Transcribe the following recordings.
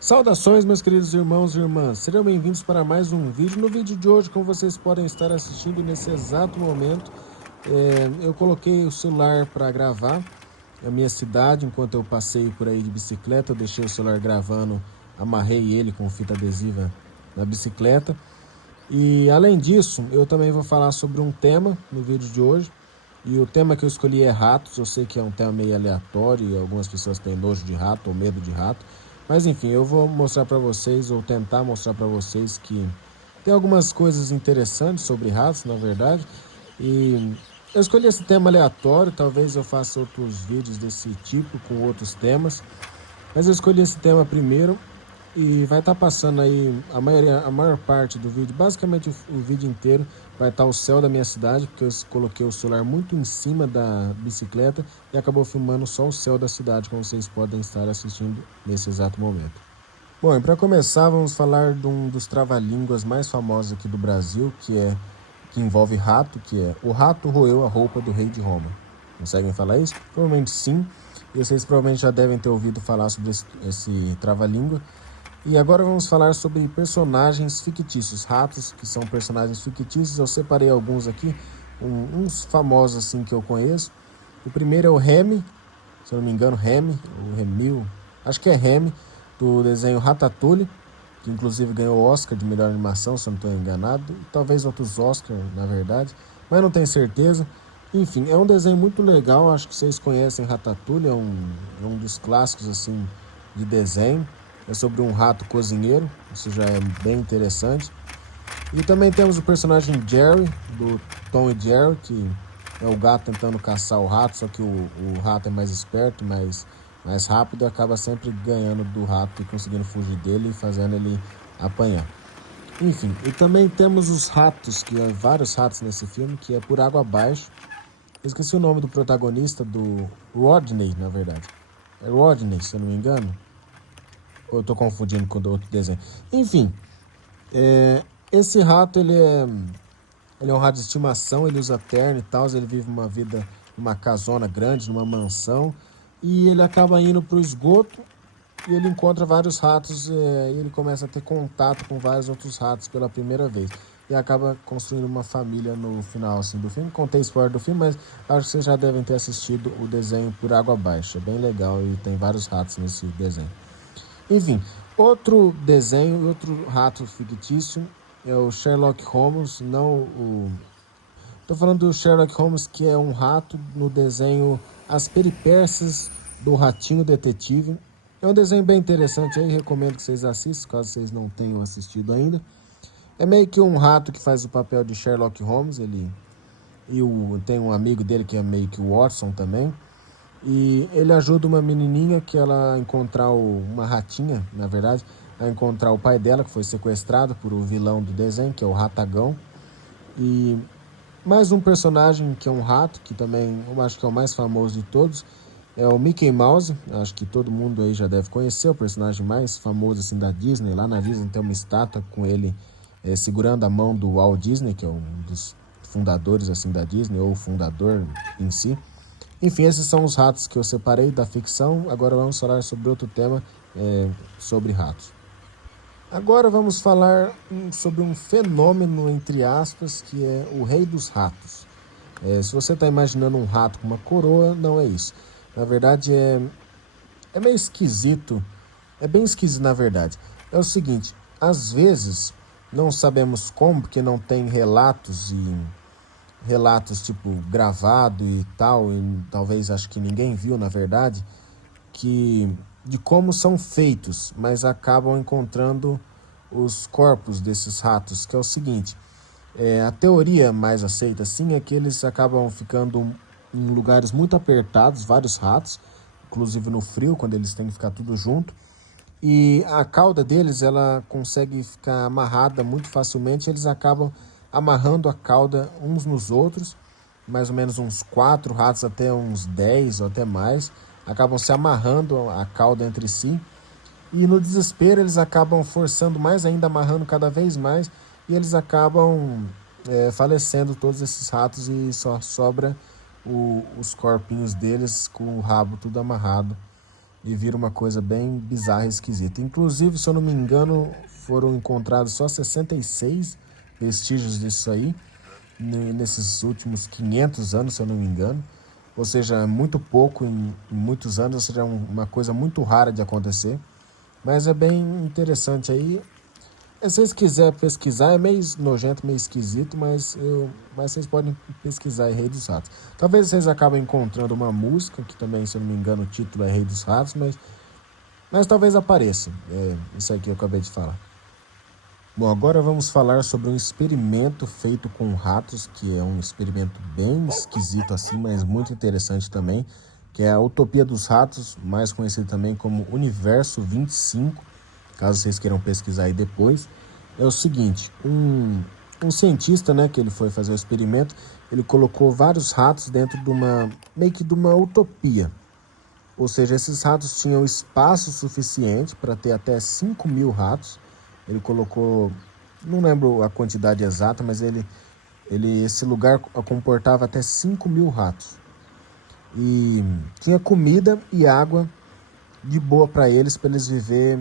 Saudações, meus queridos irmãos e irmãs, sejam bem-vindos para mais um vídeo. No vídeo de hoje, como vocês podem estar assistindo nesse exato momento, eu coloquei o celular para gravar a minha cidade enquanto eu passeio por aí de bicicleta. Eu deixei o celular gravando, amarrei ele com fita adesiva na bicicleta. E além disso, eu também vou falar sobre um tema no vídeo de hoje. E o tema que eu escolhi é ratos. Eu sei que é um tema meio aleatório e algumas pessoas têm nojo de rato ou medo de rato. Mas enfim, eu vou mostrar para vocês, ou tentar mostrar para vocês, que tem algumas coisas interessantes sobre ratos, na verdade. E eu escolhi esse tema aleatório, talvez eu faça outros vídeos desse tipo, com outros temas. Mas eu escolhi esse tema primeiro e vai estar passando aí a maior parte do vídeo, basicamente o vídeo inteiro, vai estar o céu da minha cidade, porque eu coloquei o celular muito em cima da bicicleta e acabou filmando só o céu da cidade, como vocês podem estar assistindo nesse exato momento. Bom, e para começar, vamos falar de um dos trava-línguas mais famosos aqui do Brasil, que envolve rato, que é: o rato roeu a roupa do rei de Roma. Conseguem falar isso? Provavelmente sim, e vocês provavelmente já devem ter ouvido falar sobre esse trava-língua. E agora vamos falar sobre personagens fictícios, ratos que são personagens fictícios. Eu separei alguns aqui, uns famosos assim que eu conheço. O primeiro é o Remy, se eu não me engano, Remy, ou Remil, acho que é Remy, do desenho Ratatouille, que inclusive ganhou o Oscar de melhor animação, se eu não estou enganado, e talvez outros Oscars, na verdade, mas não tenho certeza. Enfim, é um desenho muito legal, acho que vocês conhecem Ratatouille, é um dos clássicos assim de desenho. É sobre um rato cozinheiro, isso já é bem interessante. E também temos o personagem Jerry, do Tom e Jerry, que é o gato tentando caçar o rato, só que o rato é mais esperto, mais rápido, e acaba sempre ganhando do rato e conseguindo fugir dele e fazendo ele apanhar. Enfim, e também temos os ratos, que há vários ratos nesse filme, que é Por Água Abaixo. Eu esqueci o nome do protagonista, do Rodney, na verdade. É Rodney, se eu não me engano. Ou eu tô confundindo com o outro desenho. Enfim, esse rato, ele é um rato de estimação, ele usa terno e tal, ele vive uma vida numa casona grande, numa mansão, e ele acaba indo pro esgoto e ele encontra vários ratos, e ele começa a ter contato com vários outros ratos pela primeira vez. E acaba construindo uma família no final assim, do filme. Contei spoiler do filme, mas acho que vocês já devem ter assistido o desenho Por Água Abaixo. É bem legal e tem vários ratos nesse desenho. Enfim, outro desenho, outro rato fictício é o Sherlock Holmes, não o... Tô falando do Sherlock Holmes, que é um rato no desenho As Peripécias do Ratinho Detetive. É um desenho bem interessante aí, recomendo que vocês assistam, caso vocês não tenham assistido ainda. É meio que um rato que faz o papel de Sherlock Holmes, tem um amigo dele que é meio que o Watson também. E ele ajuda uma menininha que ela encontrar uma ratinha, na verdade, a encontrar o pai dela, que foi sequestrado por o vilão do desenho, que é o Ratagão. E mais um personagem que é um rato, que também eu acho que é o mais famoso de todos, é o Mickey Mouse. Acho que todo mundo aí já deve conhecer, o personagem mais famoso assim da Disney. Lá na Disney tem uma estátua com ele segurando a mão do Walt Disney, que é um dos fundadores assim da Disney, ou o fundador em si. Enfim, esses são os ratos que eu separei da ficção. Agora vamos falar sobre outro tema, sobre ratos. Agora vamos falar sobre um fenômeno, entre aspas, que é o rei dos ratos. Se você está imaginando um rato com uma coroa, não é isso. Na verdade, é meio esquisito. É bem esquisito, na verdade. É o seguinte, às vezes, não sabemos como, porque não tem relatos tipo gravado e tal, e talvez acho que ninguém viu na verdade, que de como são feitos, mas acabam encontrando os corpos desses ratos, que é o seguinte, a teoria mais aceita assim é que eles acabam ficando em lugares muito apertados, vários ratos, inclusive no frio, quando eles têm que ficar tudo junto, e a cauda deles ela consegue ficar amarrada muito facilmente. Eles acabam amarrando a cauda uns nos outros, mais ou menos uns 4 ratos até uns 10 ou até mais, acabam se amarrando a cauda entre si, e no desespero eles acabam forçando mais ainda, amarrando cada vez mais, e eles acabam falecendo todos esses ratos, e só sobra os corpinhos deles com o rabo tudo amarrado e vira uma coisa bem bizarra e esquisita. Inclusive, se eu não me engano, foram encontrados só 66 vestígios disso aí nesses últimos 500 anos, se eu não me engano. Ou seja, é muito pouco em muitos anos, ou seja, é uma coisa muito rara de acontecer. Mas é bem interessante aí. Se vocês quiserem pesquisar, é meio nojento, meio esquisito, mas vocês podem pesquisar aí, Rei dos Ratos. Talvez vocês acabem encontrando uma música, que também, se eu não me engano, o título é Rei dos Ratos, mas talvez apareça. Isso aqui eu acabei de falar. Bom, agora vamos falar sobre um experimento feito com ratos, que é um experimento bem esquisito assim, mas muito interessante também, que é a Utopia dos Ratos, mais conhecido também como Universo 25, caso vocês queiram pesquisar aí depois. É o seguinte, um cientista, né, que ele foi fazer o experimento, ele colocou vários ratos dentro de meio que de uma utopia. Ou seja, esses ratos tinham espaço suficiente para ter até 5.000 ratos. Ele colocou, não lembro a quantidade exata, mas esse lugar comportava até 5.000 ratos. E tinha comida e água de boa para eles viver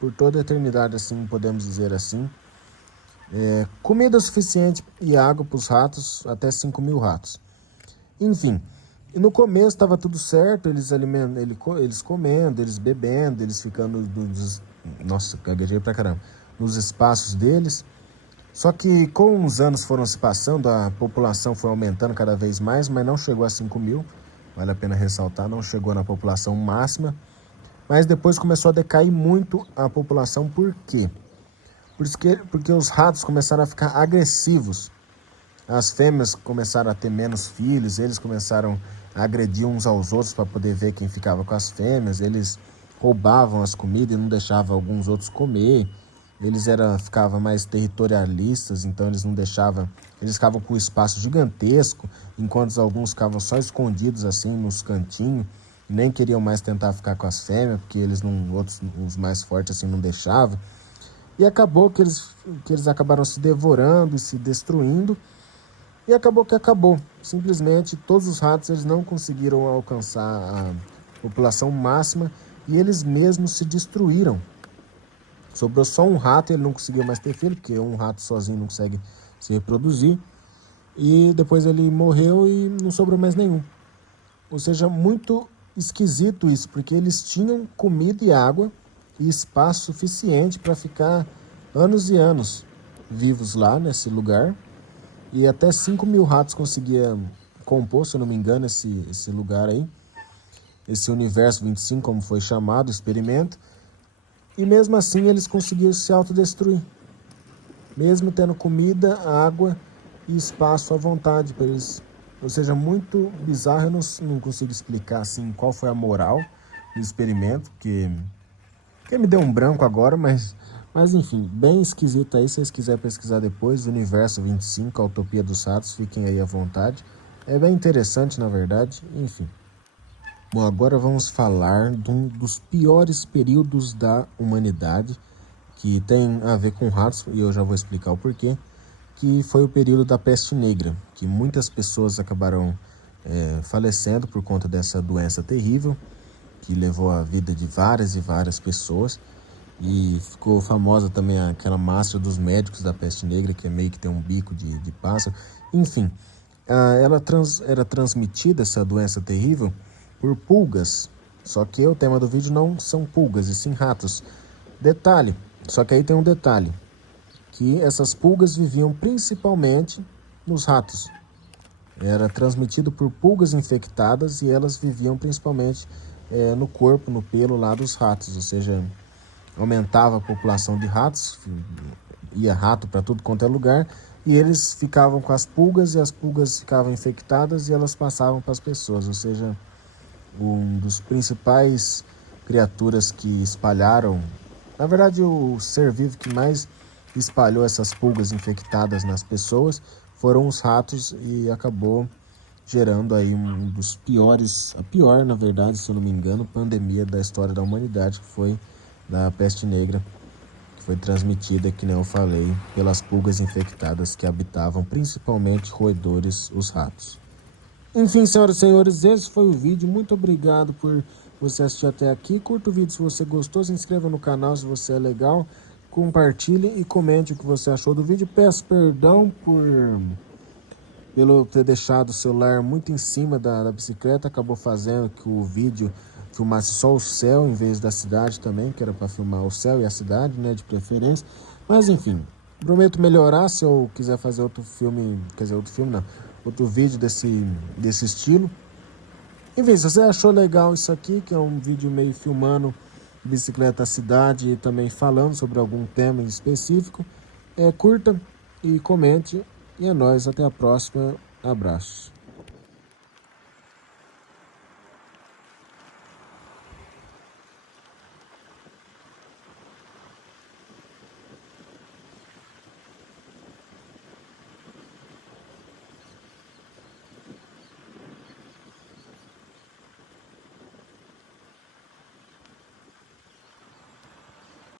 por toda a eternidade, assim, podemos dizer assim. Comida suficiente e água para os ratos, até 5.000 ratos. Enfim, e no começo estava tudo certo, eles comendo, eles bebendo, eles ficando nossa, gaguejei pra caramba, nos espaços deles. Só que com os anos foram se passando, a população foi aumentando cada vez mais, mas não chegou a 5.000, vale a pena ressaltar, não chegou na população máxima. Mas depois começou a decair muito a população, por quê? Porque os ratos começaram a ficar agressivos. As fêmeas começaram a ter menos filhos, eles começaram a agredir uns aos outros para poder ver quem ficava com as fêmeas, eles roubavam as comidas e não deixavam alguns outros comer, eles ficavam mais territorialistas, então eles não deixavam, eles ficavam com um espaço gigantesco, enquanto alguns ficavam só escondidos assim nos cantinhos, e nem queriam mais tentar ficar com as fêmeas, porque os mais fortes assim não deixavam. E acabou que eles acabaram se devorando e se destruindo. E acabou. Simplesmente todos os ratos eles não conseguiram alcançar a população máxima e eles mesmos se destruíram. Sobrou só um rato, ele não conseguiu mais ter filho, porque um rato sozinho não consegue se reproduzir. E depois ele morreu e não sobrou mais nenhum. Ou seja, muito esquisito isso, porque eles tinham comida e água e espaço suficiente para ficar anos e anos vivos lá nesse lugar. E até 5.000 ratos conseguia compor, se eu não me engano, esse lugar aí. Esse Universo 25, como foi chamado, o experimento. E mesmo assim eles conseguiram se autodestruir. Mesmo tendo comida, água e espaço à vontade para eles. Ou seja, muito bizarro, eu não consigo explicar assim qual foi a moral do experimento, que me deu um branco agora, mas enfim, bem esquisito aí, se vocês quiserem pesquisar depois, Universo 25, a Utopia dos Ratos, fiquem aí à vontade. É bem interessante, na verdade, enfim. Bom, agora vamos falar de um dos piores períodos da humanidade, que tem a ver com ratos, e eu já vou explicar o porquê, que foi o período da peste negra, que muitas pessoas acabaram falecendo por conta dessa doença terrível, que levou a vida de várias e várias pessoas, e ficou famosa também aquela máscara dos médicos da peste negra, que é meio que tem um bico de pássaro. Enfim, era transmitida, essa doença terrível, por pulgas, só que o tema do vídeo não são pulgas, e sim ratos. Detalhe, só que aí tem um detalhe, que essas pulgas viviam principalmente nos ratos. Era transmitido por pulgas infectadas e elas viviam principalmente no corpo, no pelo lá dos ratos, ou seja, aumentava a população de ratos, ia rato para tudo quanto é lugar, e eles ficavam com as pulgas e as pulgas ficavam infectadas e elas passavam para as pessoas, ou seja, um dos principais criaturas que espalharam, na verdade o ser vivo que mais espalhou essas pulgas infectadas nas pessoas foram os ratos, e acabou gerando aí um dos piores, a pior, na verdade, se eu não me engano, pandemia da história da humanidade, que foi da peste negra, que foi transmitida, que nem eu falei, pelas pulgas infectadas que habitavam principalmente roedores, os ratos. Enfim, senhoras e senhores, esse foi o vídeo. Muito obrigado por você assistir até aqui. Curta o vídeo se você gostou, se inscreva no canal se você é legal, compartilhe e comente o que você achou do vídeo. Peço perdão pelo ter deixado o celular muito em cima da bicicleta, acabou fazendo que o vídeo filmasse só o céu em vez da cidade também, que era para filmar o céu e a cidade, né, de preferência. Mas enfim, prometo melhorar se eu quiser fazer outro filme, quer dizer, outro filme não, outro vídeo desse estilo. Enfim, se você achou legal isso aqui, que é um vídeo meio filmando bicicleta à cidade e também falando sobre algum tema em específico, curta e comente. E é nóis, até a próxima. Abraço.